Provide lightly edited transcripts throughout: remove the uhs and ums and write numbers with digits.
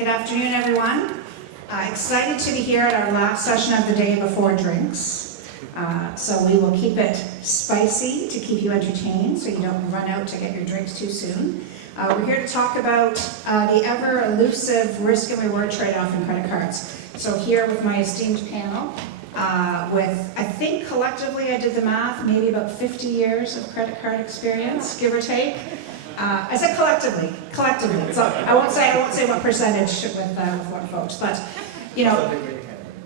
Good afternoon, everyone. Excited to be here at our last session of the day before drinks. So we will keep it spicy to keep you entertained so you don't run out to get your drinks too soon. We're here to talk about the ever elusive risk and reward trade-off in credit cards. So here with my esteemed panel, with, I think collectively I did the math, maybe about 50 years of credit card experience, give or take. I said collectively. So I won't say what percentage with what folks, but you know,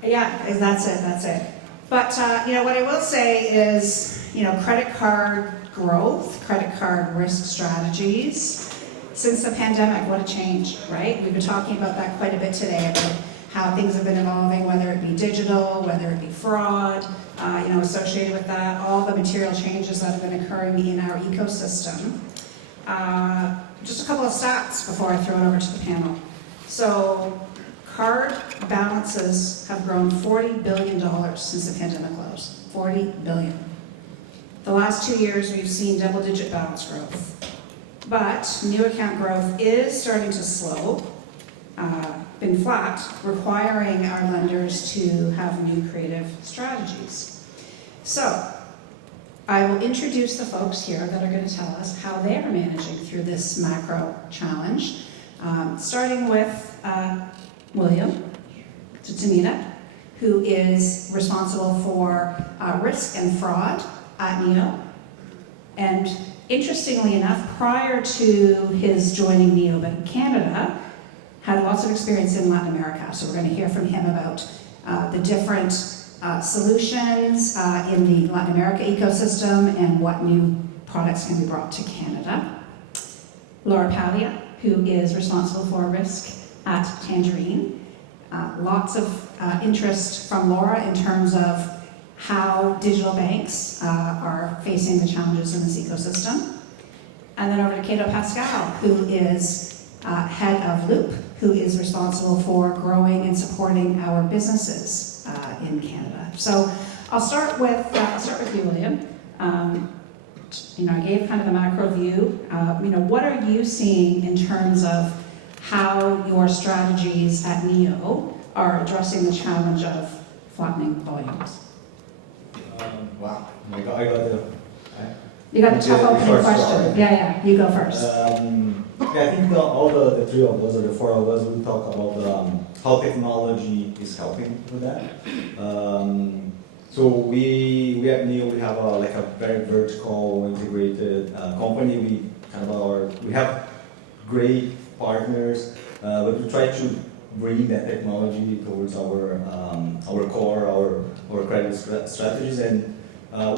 yeah, that's it. But you know, what I will say is, you know, credit card growth, credit card risk strategies. Since the pandemic, what a change, right? We've been talking about that quite a bit today, about how things have been evolving, whether it be digital, whether it be fraud, you know, associated with that, all the material changes that have been occurring in our ecosystem. Just a couple of stats before I throw it over to the panel. So, card balances have grown $40 billion since the pandemic lows. $40 billion. The last 2 years, we've seen double-digit balance growth. But new account growth is starting to slow, been flat, requiring our lenders to have new creative strategies. So, I will introduce the folks here that are going to tell us how they are managing through this macro challenge, starting with William Tsutsumida, who is responsible for risk and fraud at NEO. And interestingly enough, prior to his joining NEO Bank Canada, had lots of experience in Latin America. So we're going to hear from him about the different solutions in the Latin America ecosystem and what new products can be brought to Canada. Lora, who is responsible for risk at Tangerine. Lots of interest from Lora in terms of how digital banks are facing the challenges in this ecosystem. And then over to Cato Pastoll, who is head of Loop, who is responsible for growing and supporting our businesses in Canada. So I'll start with you, William. You know, I gave kind of the macro view. You know, what are you seeing in terms of how your strategies at NEO are addressing the challenge of flattening volumes? Wow, I got You got the tough opening question. Yeah, you go first. I think all the three of us, or the four of us, will talk about how technology is helping with that. So we at NEO, we have a very vertical integrated company. We have great partners, but we try to bring that technology towards our core, our credit strategies, and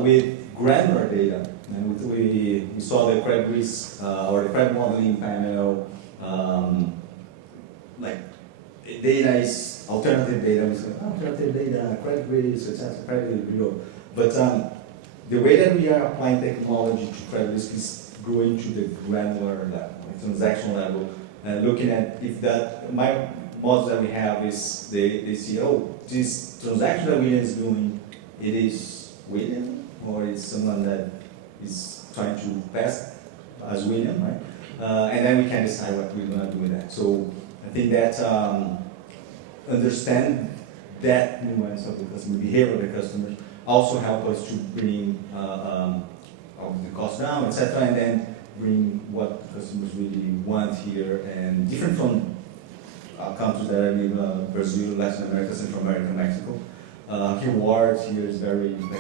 with granular data. And we saw the credit risk or the credit modeling panel, like data is alternative data. We say alternative data, credit risk, etc., credit bureau. But the way that we are applying technology to credit risk is going to the granular level, like transactional level, looking at if that my models that we have is they see, oh, this transaction that William is doing, it is William, or it's someone that is trying to pass as William, right? And then we can decide what we're going to do with that. So I think that understand that nuance of the customer behavior of the customers also help us to bring the cost down, etc., and then bring what the customers really want here, and different from countries that are in Brazil, Latin America, Central America, Mexico. Rewards here is the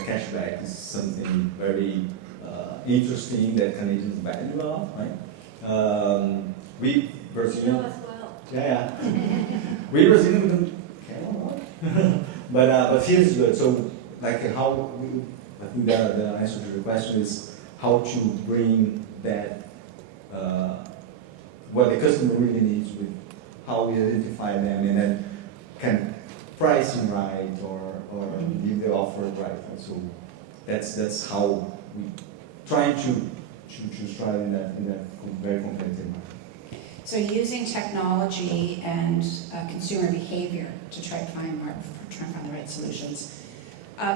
cashback is something very interesting that Canadians value a lot, right? We Brazilian, as well. Yeah. We Brazilian, we don't care a lot, but here is good. So like I think the answer to the question is how to bring that what the customer really needs with how we identify them, and then can pricing right or give the offer right. So that's how we try to strive in that very competitive market. So using technology and consumer behavior to try to find the right solutions.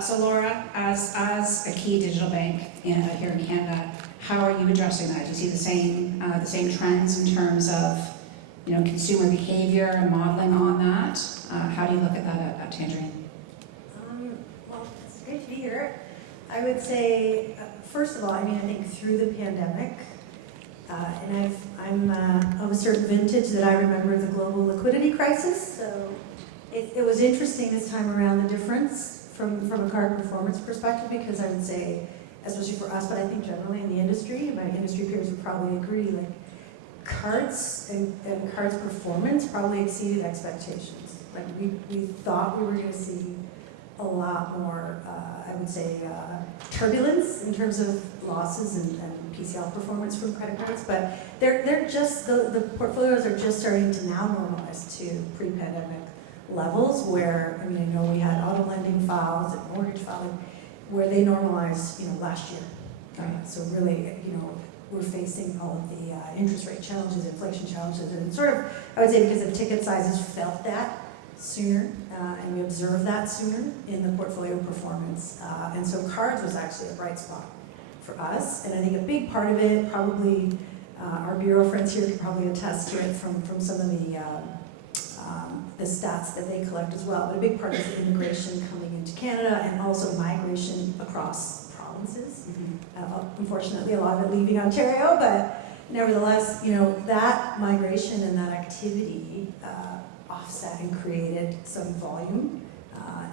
So Lora, as a key digital bank here in Canada, how are you addressing that? Do you see the same trends in terms of consumer behavior and modeling on that. How do you look at that at Tangerine? Well, it's great to be here. I would say, first of all, I think through the pandemic, and I'm of a certain vintage that I remember the global liquidity crisis, so it was interesting this time around, the difference from a card performance perspective, because I would say, especially for us, but I think generally in the industry, and my industry peers would probably agree, like cards and cards performance probably exceeded expectations. Like we thought we were going to see a lot more, I would say, turbulence in terms of losses and PCL performance from credit cards, but they're just, the portfolios are just starting to now normalize to pre-pandemic levels where, I know we had auto lending files and mortgage filing where they normalized, last year. So really, we're facing all of the interest rate challenges, inflation challenges, and sort of, I would say because the ticket sizes felt that sooner, and we observed that sooner in the portfolio performance. And so cards was actually a bright spot for us, and I think a big part of it, probably our bureau friends here can probably attest to it from some of the stats that they collect as well, but a big part is the immigration coming into Canada and also migration across provinces. Unfortunately, a lot of it leaving Ontario, but nevertheless, that migration and that activity offset and created some volume,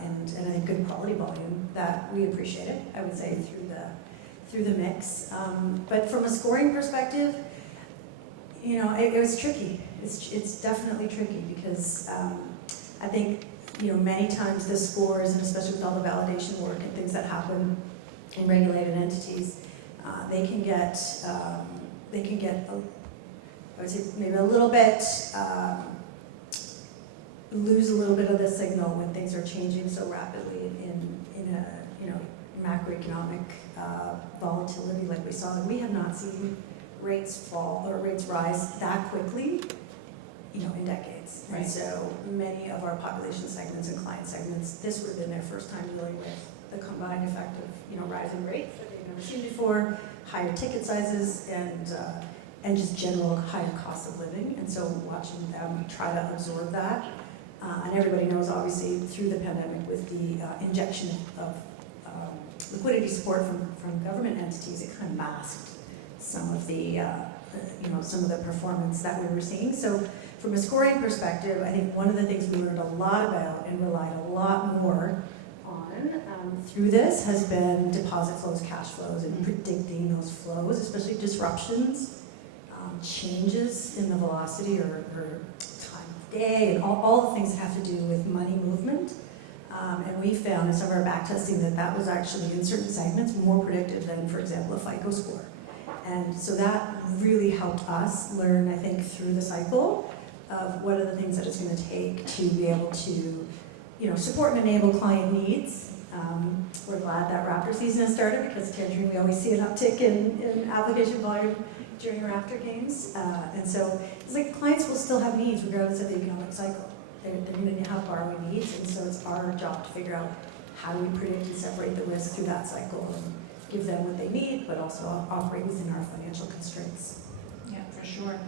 and I think good quality volume that we appreciated, I would say, through the mix. But from a scoring perspective, it was tricky. It's definitely tricky because I think many times the scores, and especially with all the validation work and things that happen in regulated entities, they can get I would say maybe a little bit lose a little bit of the signal when things are changing so rapidly in a macroeconomic volatility like we saw. We have not seen rates fall or rates rise that quickly, in decades. Right. And so many of our population segments and client segments, this would have been their first time dealing with the combined effect of, rising rates that they've never seen before, higher ticket sizes, and just general higher cost of living. And so watching them try to absorb that, and everybody knows, obviously, through the pandemic with the injection of liquidity support from government entities, it kind of masked some of the performance that we were seeing. So from a scoring perspective, I think one of the things we learned a lot about and relied a lot more on through this has been deposit flows, cash flows, and predicting those flows, especially disruptions, changes in the velocity or time of day, and all the things that have to do with money movement. And we found in some of our back testing that was actually in certain segments more predictive than, for example, a FICO score. And so that really helped us learn, I think, through the cycle of what are the things that it's going to take to be able to, support and enable client needs. We're glad that Raptor season has started because Tangerine, we always see an uptick in application volume during Raptor games. And so it's like clients will still have needs regardless of the economic cycle. They're going to have borrowing needs, and so it's our job to figure out how do we predict and separate the risk through that cycle and give them what they need, but also operate within our financial constraints. Yeah, for sure.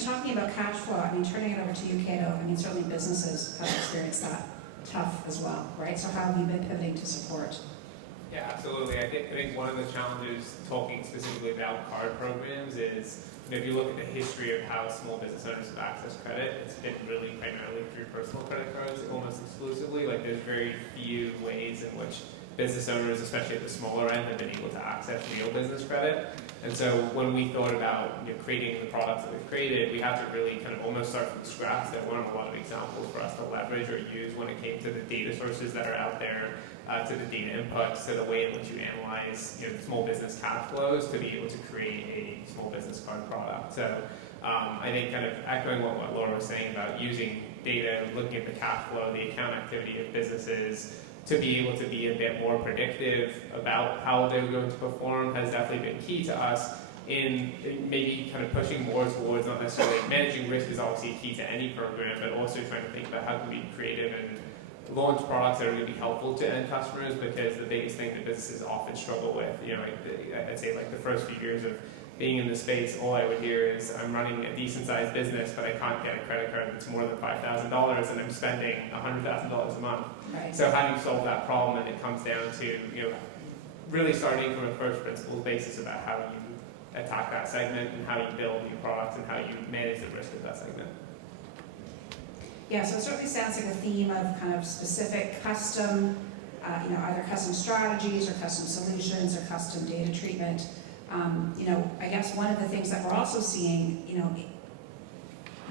Talking about cash flow, turning it over to you, Cato, certainly businesses have experienced that tough as well, right? So how have you been pivoting to support? Yeah, absolutely. I think one of the challenges, talking specifically about card programs, is if you look at the history of how small business owners have accessed credit, it's been really primarily through personal credit cards, almost exclusively. Like there's very few ways in which business owners, especially at the smaller end, have been able to access real business credit. And so when we thought about creating the products that we've created, we had to really kind of almost start from scratch. There weren't a lot of examples for us to leverage or use when it came to the data sources that are out there, to the data inputs, to the way in which you analyze small business cash flows to be able to create a small business card product. So I think kind of echoing what Lora was saying about using data, looking at the cash flow, the account activity of businesses, to be able to be a bit more predictive about how they're going to perform has definitely been key to us in maybe kind of pushing more towards not necessarily managing risk is obviously key to any program, but also trying to think about how can we be creative and launch products that are going to be helpful to end customers, because the biggest thing that businesses often struggle with, I'd say like the first few years of being in the space, all I would hear is I'm running a decent sized business, but I can't get a credit card that's more than $5,000 and I'm spending $100,000 a month. Right. So how do you solve that problem? And it comes down to, really starting from a first principles basis about how you attack that segment and how you build new products and how you manage the risk of that segment. Yeah, so it certainly sounds like a theme of kind of specific custom, either custom strategies or custom solutions or custom data treatment. I guess one of the things that we're also seeing,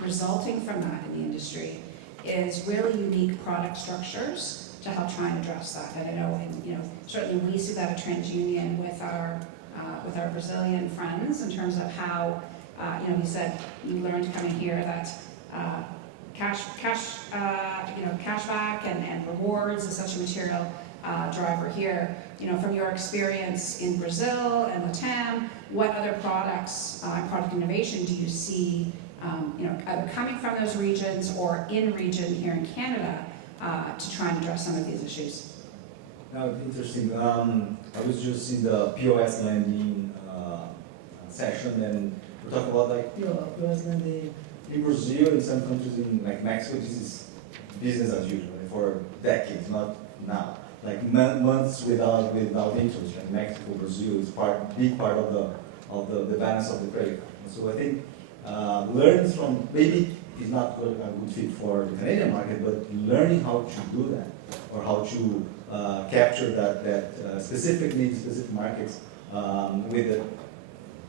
resulting from that in the industry is really unique product structures to help try and address that. And I know, certainly we see that at TransUnion with our Brazilian friends in terms of how, you said you learned coming here that cashback and rewards is such a material driver here. From your experience in Brazil and Latam, what other products and product innovation do you see, either coming from those regions or in region here in Canada to try and address some of these issues? Now, interesting. I was just in the POS lending session, and we talk about POS lending in Brazil, in some countries in Mexico. This is business as usual for decades, not now. Months without interest. Mexico, Brazil is big part of the balance of the credit card. So I think learning from, maybe it's not a good fit for the Canadian market, but learning how to do that or how to capture that specific needs, specific markets with the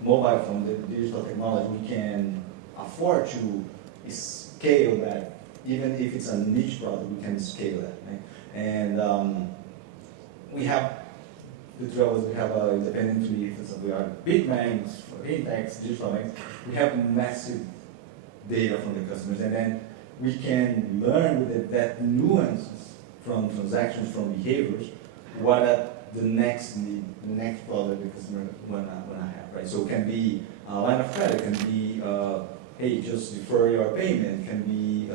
mobile from the digital technology, we can afford to scale that. Even if it's a niche product, we can scale that. Right? And we have the troubles. We have independently, we are big banks, fintechs, digital banks. We have massive data from the customers, and then we can learn with that nuances from transactions, from behaviors, what are the next need, the next product the customer wanna have, right? So it can be a line of credit, can be hey, just defer your payment, can be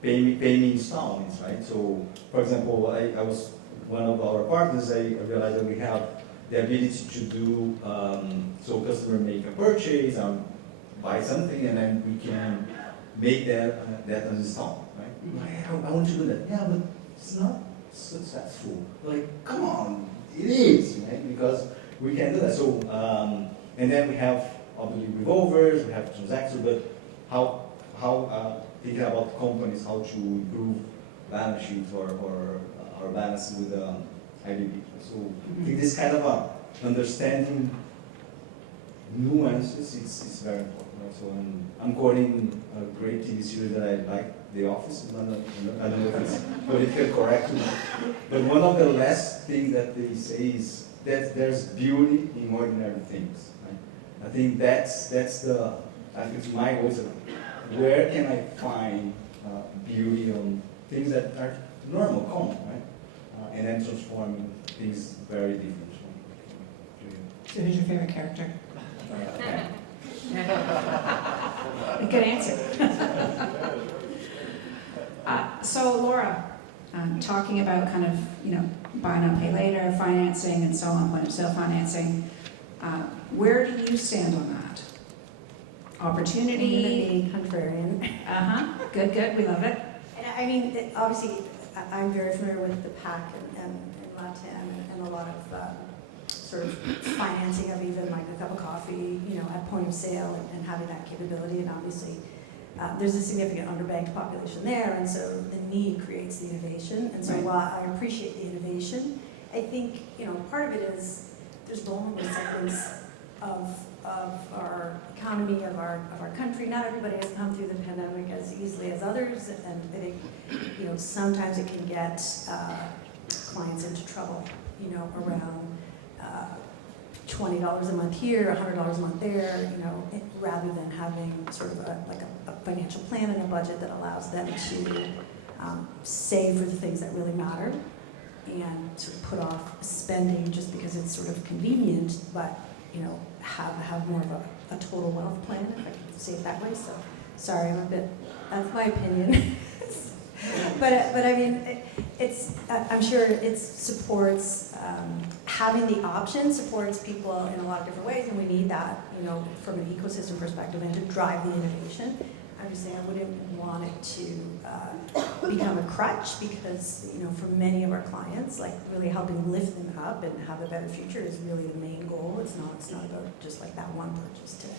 pay me installments, right? So, for example, I was one of our partners. I realized that we have the ability to do so customer make a purchase, buy something, and then we can make that an installment, right? I want to do that. Yeah, but it's not successful. Come on, it is, right? Because we can do that. So, and then we have obviously revolvers, we have transactions, but how thinking about companies, how to improve balance sheets or balance with IDP. So I think this kind of understanding nuances is very important. Right? So I'm quoting a great TV series that I like, The Office. I don't know if it's politically correct, but one of the last things that they say is that there's beauty in ordinary things. Right? I think that's my always. Where can I find beauty on things that are normal, common, right? And then transforming things very different. So who's your favorite character? Good answer. So Lora, talking about kind of buy now, pay later, financing and so on, point of sale financing, where do you stand on that? Opportunity? I'm going to be contrarian. Good, we love it. And I mean, obviously, I'm very familiar with the PAC and LATAM and a lot of sort of financing of even like a cup of coffee, at point of sale and having that capability. And obviously, there's a significant underbanked population there, and so the need creates the innovation. And so while I appreciate the innovation, I think, part of it is there's vulnerable segments of our economy, of our country. Not everybody has come through the pandemic as easily as others, and I think, sometimes it can get clients into trouble, around $20 a month here, $100 a month there, rather than having sort of a financial plan and a budget that allows them to save for the things that really matter and sort of put off spending just because it's sort of convenient, but have more of a total wealth plan, if I can say it that way. So, sorry, that's my opinion. but I mean, I'm sure it supports having the option supports people in a lot of different ways, and we need that, from an ecosystem perspective and to drive the innovation. I'm just saying I wouldn't want it to become a crutch because, for many of our clients, like really helping lift them up and have a better future is really the main goal. It's not about just like that one purchase today.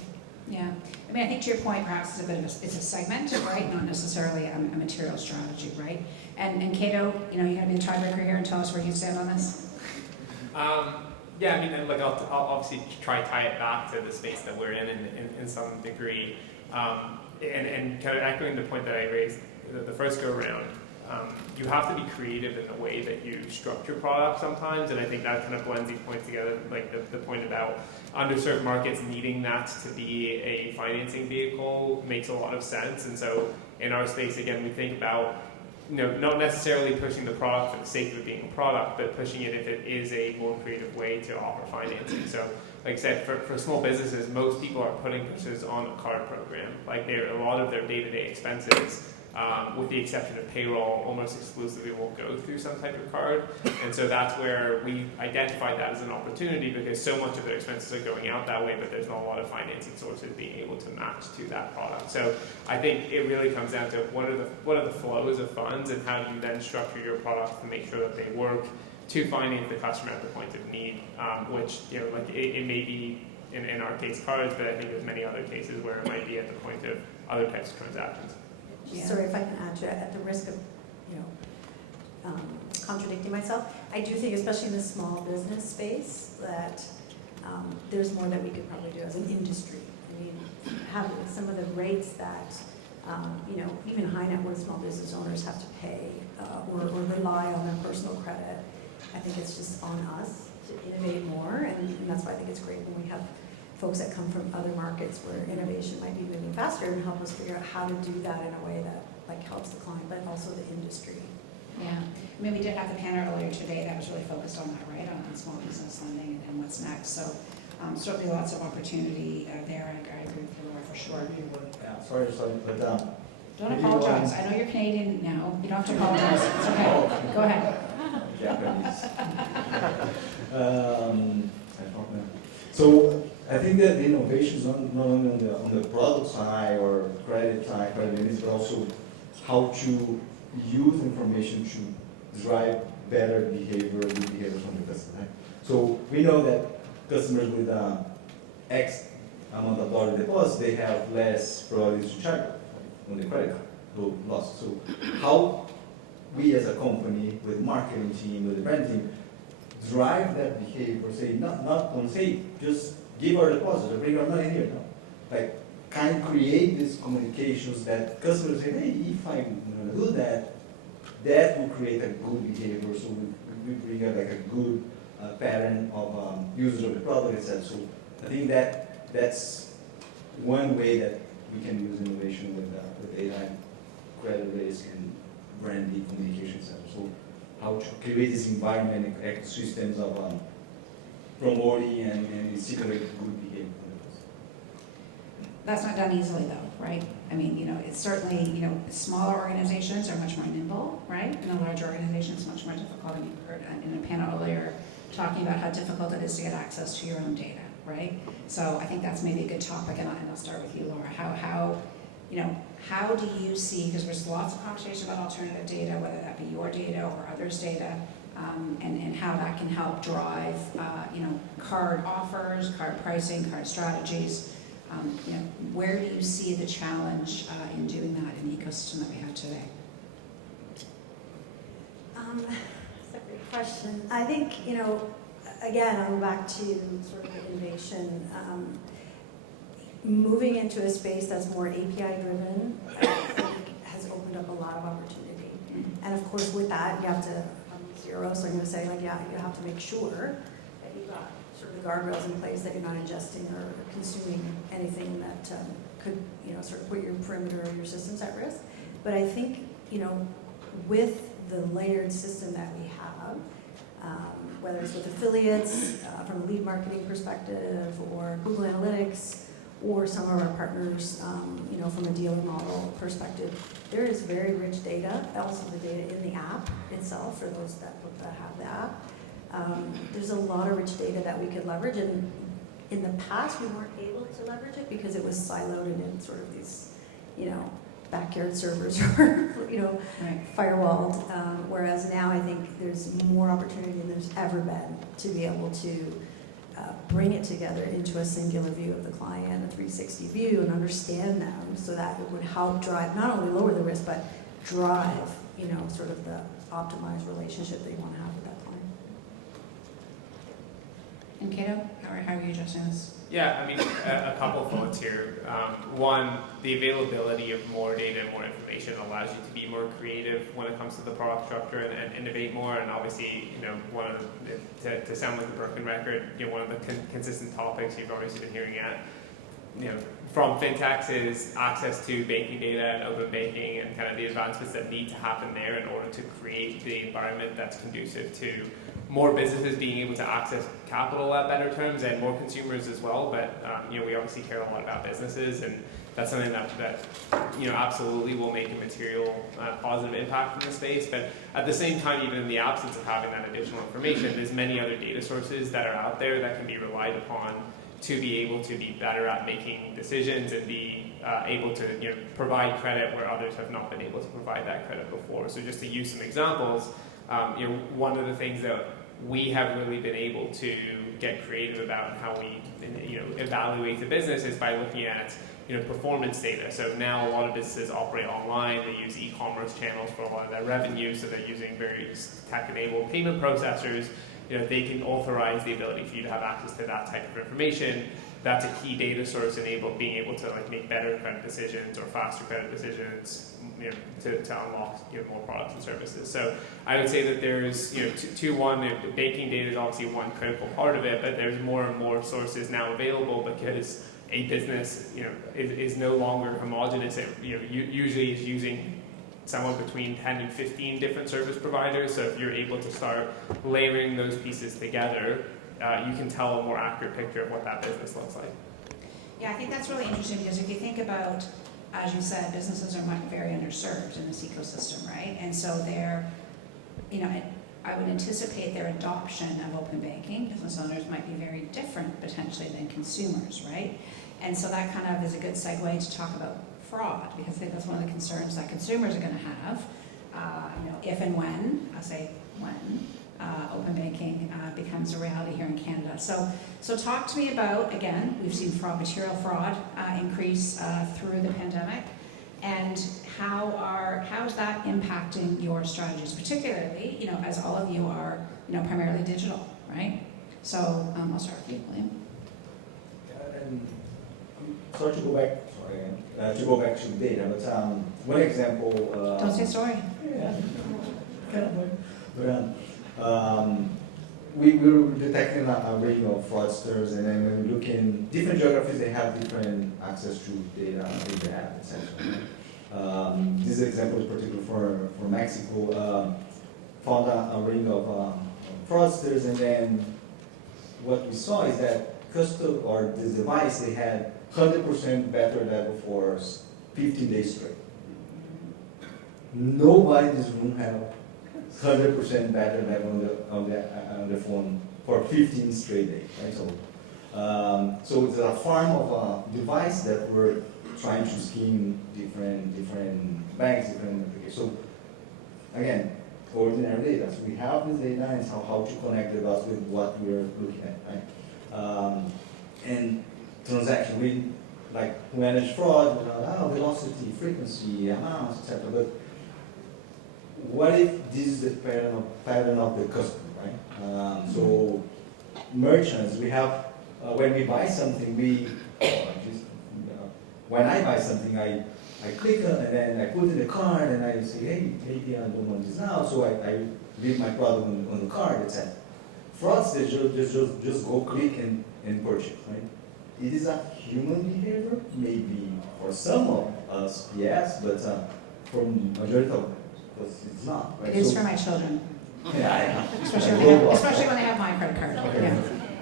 Yeah, I mean, I think to your point, perhaps it's a bit of it's a segment, right? Not necessarily a material strategy, right? And Cato, you're going to be the tiebreaker here and tell us where you stand on this. Yeah, I mean, and like I'll obviously try to tie it back to the space that we're in some degree, and kind of echoing the point that I raised the first go around. You have to be creative in the way that you structure products sometimes, and I think that kind of blends these points together, like the point about underserved markets needing that to be a financing vehicle makes a lot of sense. And so in our space, again, we think about not necessarily pushing the product for the sake of it being a product, but pushing it if it is a more creative way to offer financing. So like I said, for small businesses, most people are putting purchases on a card program. Like a lot of their day-to-day expenses, with the exception of payroll, almost exclusively will go through some type of card. And so that's where we identified that as an opportunity because so much of their expenses are going out that way, but there's not a lot of financing sources being able to match to that product. So I think it really comes down to what are the flows of funds and how do you then structure your products to make sure that they work to finance the customer at the point of need, which, it may be in our case cards, but I think there's many other cases where it might be at the point of other types of transactions. Yeah. Sorry if I can add to it, at the risk of, contradicting myself, I do think, especially in the small business space, that there's more that we could probably do as an industry. I mean, having some of the rates that, even high net worth small business owners have to pay or rely on their personal credit. I think it's just on us to innovate more, and that's why I think it's great when we have folks that come from other markets where innovation might be moving faster and help us figure out how to do that in a way that helps the client, but also the industry. Yeah, I mean, we did have the panel earlier today that was really focused on that, right, on small business lending and what's next. So certainly lots of opportunity there, and I agree with Lora for sure. Yeah, sorry, but Don't apologize. I know you're Canadian now. You don't have to apologize. It's okay. Go ahead. Japanese. I don't know. So I think that the innovation is not only on the product side or credit side, but also how to use information to drive better behavior, good behavior from the customer. Right? So we know that customers with X amount of dollar deposit, they have less probability to charge on the credit card, no loss. So how we as a company, with marketing team, with the brand team, drive that behavior, say, not on say, just give our deposit or bring our money here, no? Like, kind of create these communications that customers say, hey, if I'm going to do that, that will create a good behavior, so we bring out like a good pattern of users of the product, etc. So I think that's one way that we can use innovation with data, credit risk, and branding communication center. So how to create this environment and ecosystems of promoting and stimulating good behavior. That's not done easily though, right? I mean, it's certainly, smaller organizations are much more nimble, right? And a larger organization is much more difficult. And you heard in a panel earlier talking about how difficult it is to get access to your own data, right? So I think that's maybe a good topic, and I'll start with you, Lora. How do you see, because there's lots of conversation about alternative data, whether that be your data or others' data, and how that can help drive, card offers, card pricing, card strategies. Where do you see the challenge in doing that in the ecosystem that we have today? That's a great question. I think, again, I'll go back to sort of the innovation. Moving into a space that's more API driven, I think has opened up a lot of opportunity. And of course, with that, you have to, zero, so I'm going to say, you have to make sure that you've got sort of the guardrails in place, that you're not ingesting or consuming anything that could, sort of put your perimeter of your systems at risk. But I think, with the layered system that we have, whether it's with affiliates, from a lead marketing perspective, or Google Analytics, or some of our partners, from a dealer model perspective, there is very rich data, also the data in the app itself, for those that have the app, There's a lot of rich data that we could leverage, and in the past we weren't able to leverage it because it was siloed and in sort of these, backyard servers or, Right. firewalled. Whereas now I think there's more opportunity than there's ever been to be able to bring it together into a singular view of the client, a 360 view, and understand them so that it would help drive, not only lower the risk, but drive, sort of the optimized relationship that you want to have with that client. And Cato, how are you addressing this? Yeah, I mean, a couple thoughts here. One, the availability of more data and more information allows you to be more creative when it comes to the product structure and innovate more. And obviously, one of to sound like a broken record, one of the consistent topics you've obviously been hearing from fintechs is access to banking data and open banking and kind of the advancements that need to happen there in order to create the environment that's conducive to more businesses being able to access capital at better terms and more consumers as well. But we obviously care a lot about businesses, and that's something that absolutely will make a material positive impact in the space. But at the same time, even in the absence of having that additional information, there's many other data sources that are out there that can be relied upon to be able to be better at making decisions and be able to provide credit where others have not been able to provide that credit before. So just to use some examples, one of the things that we have really been able to get creative about how we evaluate the business is by looking at performance data. So now a lot of businesses operate online. They use e-commerce channels for a lot of their revenue. So they're using very tech-enabled payment processors. They can authorize the ability for you to have access to that type of information. That's a key data source being able to make better credit decisions or faster credit decisions, to unlock more products and services. So I would say that there's one, banking data is obviously one critical part of it, but there's more and more sources now available because a business is no longer homogenous. It usually is using somewhere between 10 and 15 different service providers. So if you're able to start layering those pieces together, you can tell a more accurate picture of what that business looks like. Yeah, I think that's really interesting because if you think about, as you said, businesses are very underserved in this ecosystem, right? And so they're, I would anticipate their adoption of open banking. Business owners might be very different potentially than consumers, right? And so that kind of is a good segue to talk about fraud, because I think that's one of the concerns that consumers are going to have, if and when, I say when, open banking becomes a reality here in Canada. So talk to me about, again, we've seen material fraud increase through the pandemic, and how is that impacting your strategies, particularly, as all of you are, primarily digital, right? So I'll start with you, William. And sorry to go back to data, but one example. Don't say sorry. Yeah. We were detecting a range of fraudsters, and then when we look in different geographies, they have different access to data they have, essentially. This example is particular for Mexico. Found a range of fraudsters, and then what we saw is that this device, they had 100% battery level for 15 days straight. Nobody in this room had 100% battery level on the phone for 15 straight days, right? So it's a form of a device that we're trying to scheme different banks, different applications. So again, ordinary data. So we have this data and how to connect the dots with what we're looking at, right? And transaction, we manage fraud, velocity, frequency, amounts, etc. But what if this is the pattern of the customer, right? So merchants, we have, when we buy something, when I buy something, I click on and then I put in the card and I say, hey, maybe I don't want this now, so I leave my product on the card, etc. Fraudsters just go click and purchase, right? It is a human behavior, maybe for some of us, yes, but for majority of us, it's not. Right? It is for my children. Yeah, Especially when they have my credit card.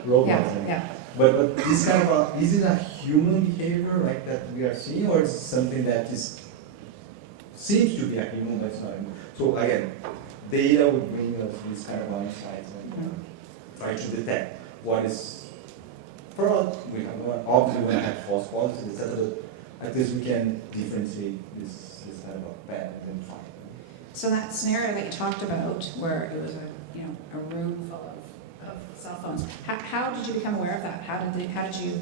Okay. Yeah. But this kind of is it a human behavior like that we are seeing, or is it something that seems to be a human but it's not? So again, data would bring us this kind of insights. trying to detect what is fraud. We have obviously when I have false positives, etc. At least we can differentiate this type of bad and fine. So that scenario that you talked about, where it was a room full of cell phones, how did you become aware of that? How did you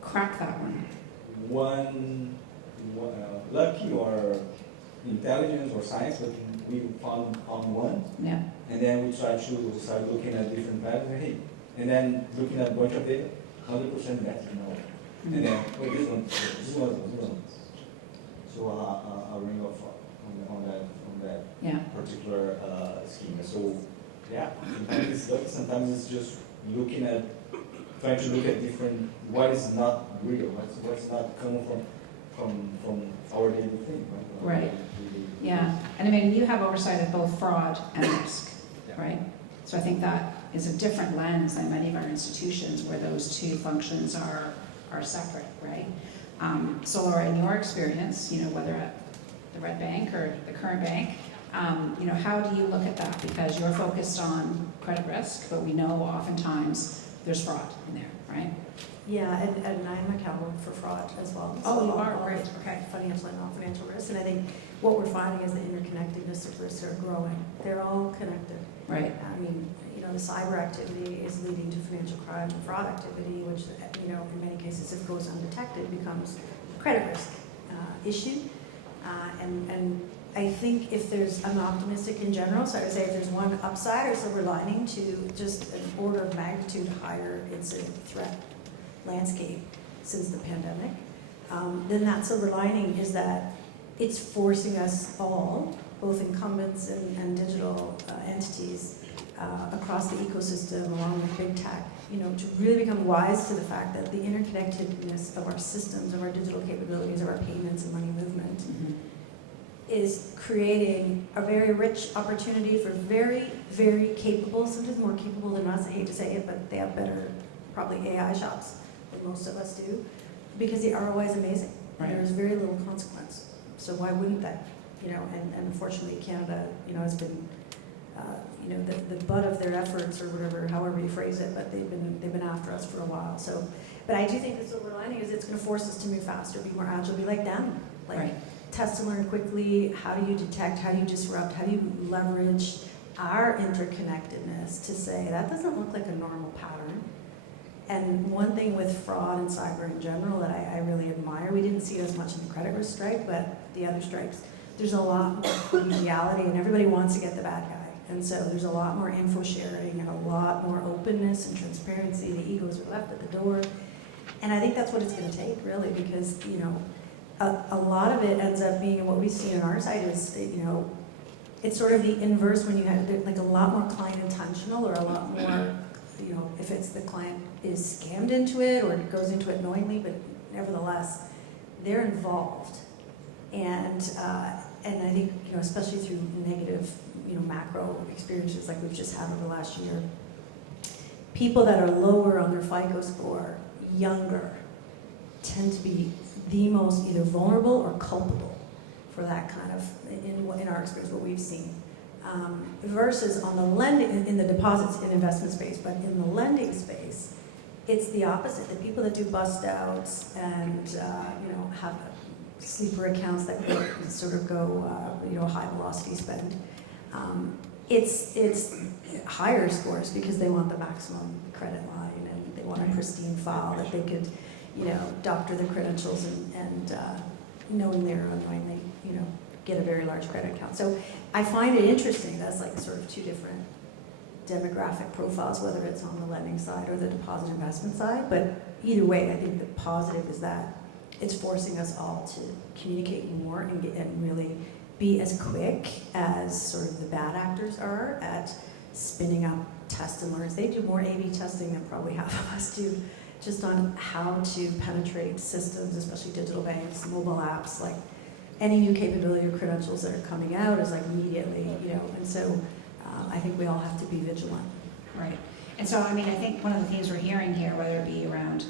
crack that one? One lucky or intelligence or science, but we found one, Yeah. and then we start looking at different patterns. Hey, and then looking at a bunch of data, 100% match, And then this one. So a ring of on that Yeah. particular schema. So yeah, sometimes it's lucky, sometimes it's just trying to look at different, what is not real, what's not coming from our daily thing. Right. Yeah, and I mean, you have oversight of both fraud and risk, Yeah. right? So I think that is a different lens than many of our institutions where those two functions are separate, right? So Laura, in your experience, whether at the Red Bank or the current bank, how do you look at that? Because you're focused on credit risk, but we know oftentimes there's fraud in there, right? Yeah, and I'm accountable for fraud as well. Oh, you all- are? all Great, the okay. Financial and non-financial risks, and I think what we're finding is the interconnectedness of risks are growing. They're all connected. Right. I mean, the cyber activity is leading to financial crime and fraud activity, which, in many cases, if it goes undetected, becomes a credit risk issue. And I think if I'm optimistic in general, so I would say if there's one upside or silver lining to just an order of magnitude higher incident threat landscape since the pandemic, then that silver lining is that it's forcing us all, both incumbents and digital entities, across the ecosystem, along with big tech, to really become wise to the fact that the interconnectedness of our systems, of our digital capabilities, of our payments and money movement is creating a very rich opportunity for very, very capable, sometimes more capable than us, I hate to say it, but they have better, probably AI shops than most of us do, because the ROI is amazing. Right. There's very little consequence. So why wouldn't that? And unfortunately Canada, has been the butt of their efforts, or whatever, however you phrase it, but they've been after us for a while. So, but I do think the silver lining is it's going to force us to move faster, be more agile, be like them, Right. test and learn quickly. How do you detect? How do you disrupt? How do you leverage our interconnectedness to say that doesn't look like a normal pattern? And one thing with fraud and cyber in general that I really admire, we didn't see it as much in the credit risk strike, but the other strikes, there's a lot more collegiality, and everybody wants to get the bad guy. And so there's a lot more info sharing and a lot more openness and transparency. The egos are left at the door. And I think that's what it's going to take, really, because, a lot of it ends up being, what we see on our side is, it's sort of the inverse when you have like a lot more client intentional, or a lot more, if it's the client is scammed into it or goes into it knowingly, but nevertheless, they're involved. And I think, especially through negative, macro experiences like we've just had over the last year, people that are lower on their FICO score, younger, tend to be the most either vulnerable or culpable for that kind of, in our experience, what we've seen. Versus on the lending, in the deposits and investment space, but in the lending space, it's the opposite. The people that do bust outs and, have sleeper accounts that sort of go, high velocity spend, it's higher scores because they want the maximum credit line, and they want a pristine file that they could, doctor the credentials and knowing they're unknowingly, get a very large credit account. So I find it interesting. That's like sort of two different demographic profiles, whether it's on the lending side or the deposit investment side. But either way, I think the positive is that it's forcing us all to communicate more and really be as quick as sort of the bad actors are at spinning up test and learns. They do more A/B testing than probably half of us do, just on how to penetrate systems, especially digital banks, mobile apps, like any new capability or credentials that are coming out is like immediately, and so I think we all have to be vigilant. Right. And so, I think one of the themes we're hearing here, whether it be around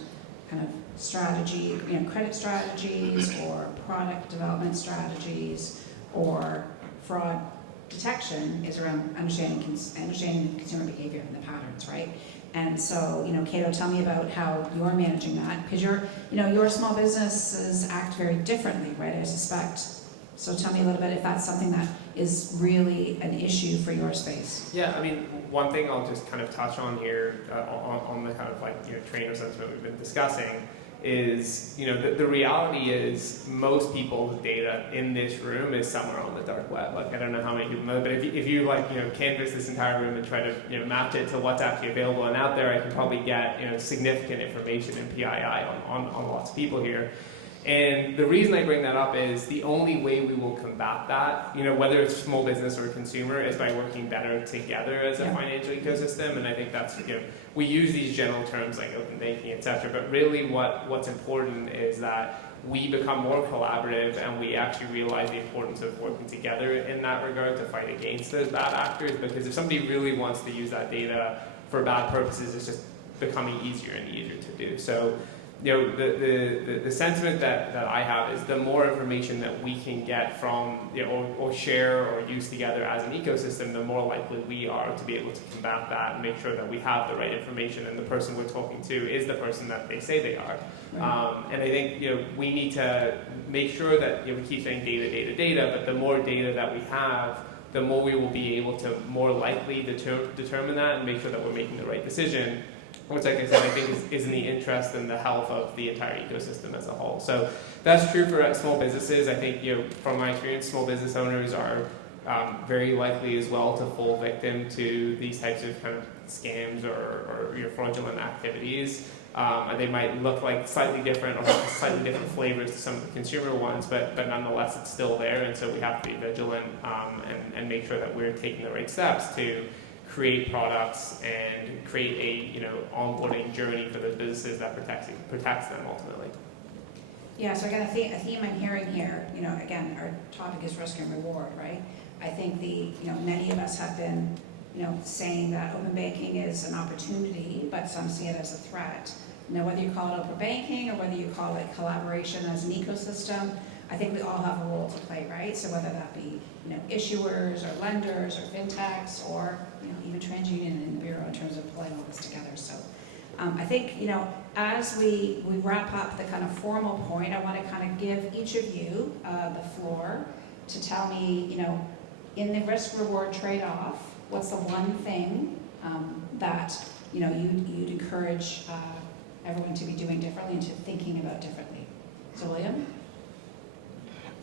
kind of strategy, credit strategies or product development strategies or fraud detection is around understanding consumer behavior and the patterns, right? And so, Cato, tell me about how you're managing that, because your small businesses act very differently, right, I suspect. So tell me a little bit if that's something that is really an issue for your space. Yeah, I mean, one thing I'll just kind of touch on here on the kind of trainer sentiment we've been discussing is, the reality is most people's data in this room is somewhere on the dark web. Like, I don't know how many people know, but if you canvas this entire room and try to, match it to what's actually available and out there, I can probably get, significant information in PII on lots of people here. And the reason I bring that up is the only way we will combat that, whether it's small business or consumer, is by working better together as a financial ecosystem. And I think that's, we use these general terms like open banking, et cetera, but really what's important is that we become more collaborative and we actually realize the importance of working together in that regard to fight against those bad actors. Because if somebody really wants to use that data for bad purposes, it's just becoming easier and easier to do. So, the sentiment that I have is the more information that we can get from, or share or use together as an ecosystem, the more likely we are to be able to combat that and make sure that we have the right information and the person we're talking to is the person that they say they are. Right. And I think, we need to make sure that, we keep saying data, but the more data that we have, the more we will be able to more likely determine that and make sure that we're making the right decision. Which, like I said, I think is in the interest and the health of the entire ecosystem as a whole. So that's true for small businesses. I think, from my experience, small business owners are very likely as well to fall victim to these types of kind of scams or fraudulent activities. And they might look like slightly different or have slightly different flavors to some of the consumer ones, but nonetheless it's still there. And so we have to be vigilant and make sure that we're taking the right steps to create products and create a onboarding journey for those businesses that protects them ultimately. Yeah, so again, a theme I'm hearing here, again, our topic is risk and reward, right? I think many of us have been, saying that open banking is an opportunity, but some see it as a threat. Whether you call it open banking or whether you call it collaboration as an ecosystem, I think we all have a role to play, right? So whether that be, issuers or lenders or fintechs or, even TransUnion and the Bureau in terms of pulling all this together. So I think, as we wrap up the kind of formal point, I want to kind of give each of you the floor to tell me, in the risk-reward trade-off, what's the one thing that, you'd encourage everyone to be doing differently and to thinking about differently. So William?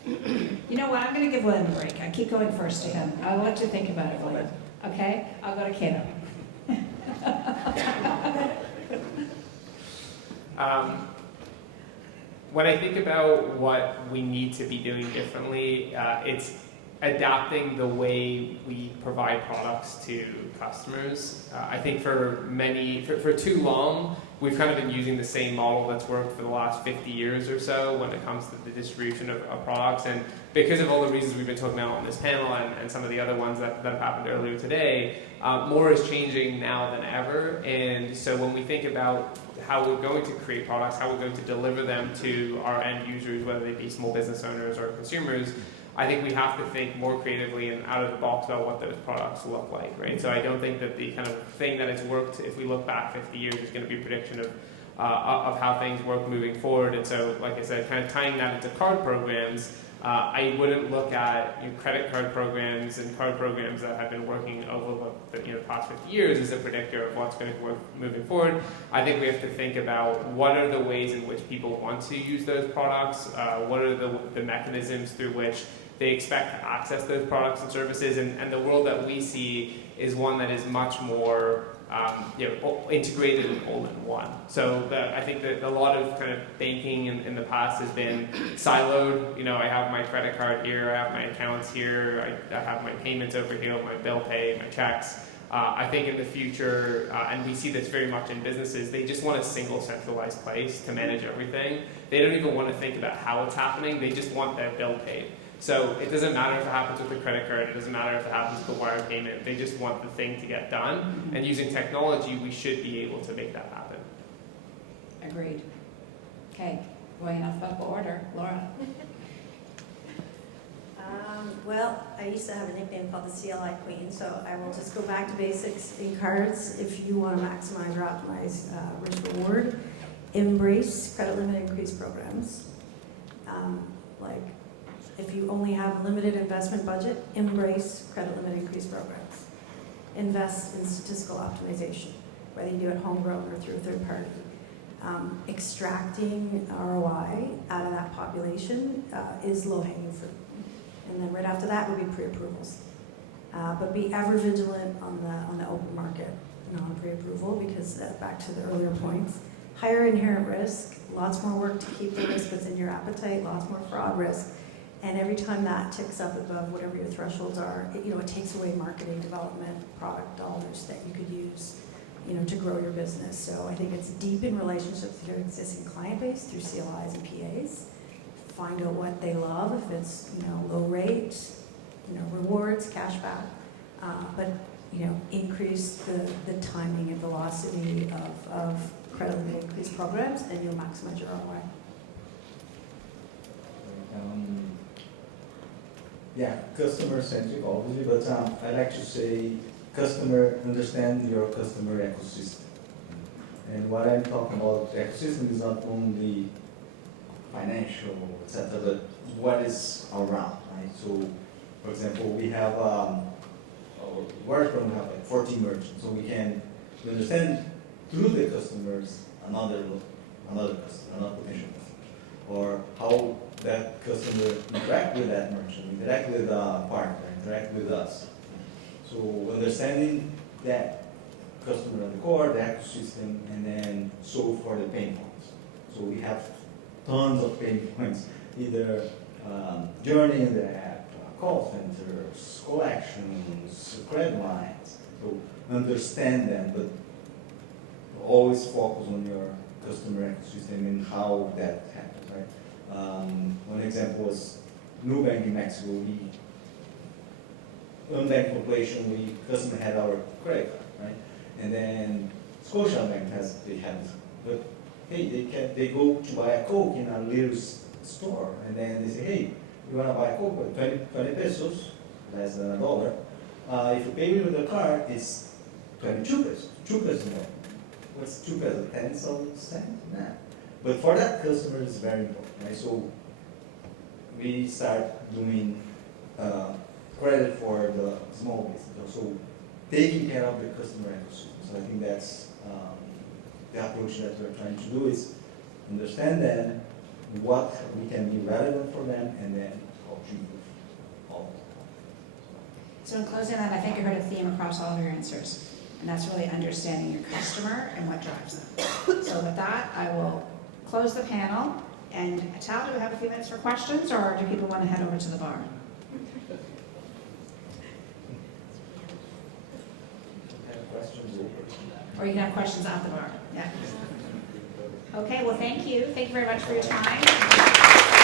You know what, I'm going to give William a break. I keep going first to him. I'll let you think about it, William. Okay? I'll go to Cato. When I think about what we need to be doing differently, it's adapting the way we provide products to customers. I think for too long, we've kind of been using the same model that's worked for the last 50 years or so when it comes to the distribution of products. And because of all the reasons we've been talking about on this panel and some of the other ones that have happened earlier today, more is changing now than ever. And so when we think about how we're going to create products, how we're going to deliver them to our end users, whether they be small business owners or consumers, I think we have to think more creatively and out of the box about what those products look like, right? So I don't think that the kind of thing that has worked, if we look back 50 years, is going to be a prediction of how things work moving forward. And so, like I said, kind of tying that into card programs, I wouldn't look at credit card programs and card programs that have been working over the past 50 years as a predictor of what's going to work moving forward. I think we have to think about what are the ways in which people want to use those products, what are the mechanisms through which they expect to access those products and services, and the world that we see is one that is much more integrated and all in one. So I think that a lot of kind of banking in the past has been siloed. I have my credit card here, I have my accounts here, I have my payments over here, my bill pay, my checks. I think in the future, and we see this very much in businesses, they just want a single centralized place to manage everything. They don't even want to think about how it's happening, they just want their bill paid. So it doesn't matter if it happens with a credit card, it doesn't matter if it happens with a wire payment, they just want the thing to get done. And using technology, we should be able to make that happen. Agreed. Okay, going in alphabetical order. Lora. Well, I used to have a nickname called the CLI Queen, so I will just go back to basics in cards. If you want to maximize or optimize risk reward, embrace credit limit increase programs. Like, if you only have a limited investment budget, embrace credit limit increase programs. Invest in statistical optimization, whether you do it homegrown or through a third party. Extracting ROI out of that population is low-hanging fruit. And then right after that would be pre-approvals. But be ever vigilant on the open market, non-pre-approval, because back to the earlier points, higher inherent risk, lots more work to keep the risk within your appetite, lots more fraud risk, and every time that ticks up above whatever your thresholds are, it takes away marketing, development, product dollars that you could use, to grow your business. So I think it's deepen relationships with your existing client base through CLIs and PAs. Find out what they love, if it's low rate, rewards, cash back, but increase the timing and velocity of credit limit increase programs, and you'll maximize your ROI. Yeah, customer centric obviously, but I like to say understand your customer ecosystem. And what I'm talking about ecosystem is not only financial, etc., but what is around, right? So, for example, we have our workflow, we have like 14 merchants, so we can understand through the customers another customer, another potential customer, or how that customer interact with that merchant, interact with a partner, interact with us. So understanding that customer at the core, the ecosystem, and then solve for the pain points. So we have tons of pain points, either journey in the app, call centers, collections, credit lines. So understand them, but always focus on your customer ecosystem and how that happens, right? One example was Nubank in Mexico. Unbanked population, customer had our credit card, right? And then Scotiabank they have this, but hey, they go to buy a Coke in a little store, and then they say, hey, you want to buy a Coke, but 20 pesos, less than $1. If you pay with the card, it's 22 pesos, 2 pesos more. What's 2 pesos? 10 cents? Nah. But for that customer, it's very important, right? So we start doing credit for the small business, so taking care of the customer ecosystem. So I think that's the approach that we're trying to do, is understand them, what we can be relevant for them, and then help you with all of that. So in closing that, I think I heard a theme across all of your answers, and that's really understanding your customer and what drives them. So with that, I will close the panel. And Tal, do we have a few minutes for questions, or do people want to head over to the bar? Or you can have questions at the bar. Yeah. Okay, well, thank you. Thank you very much for your time.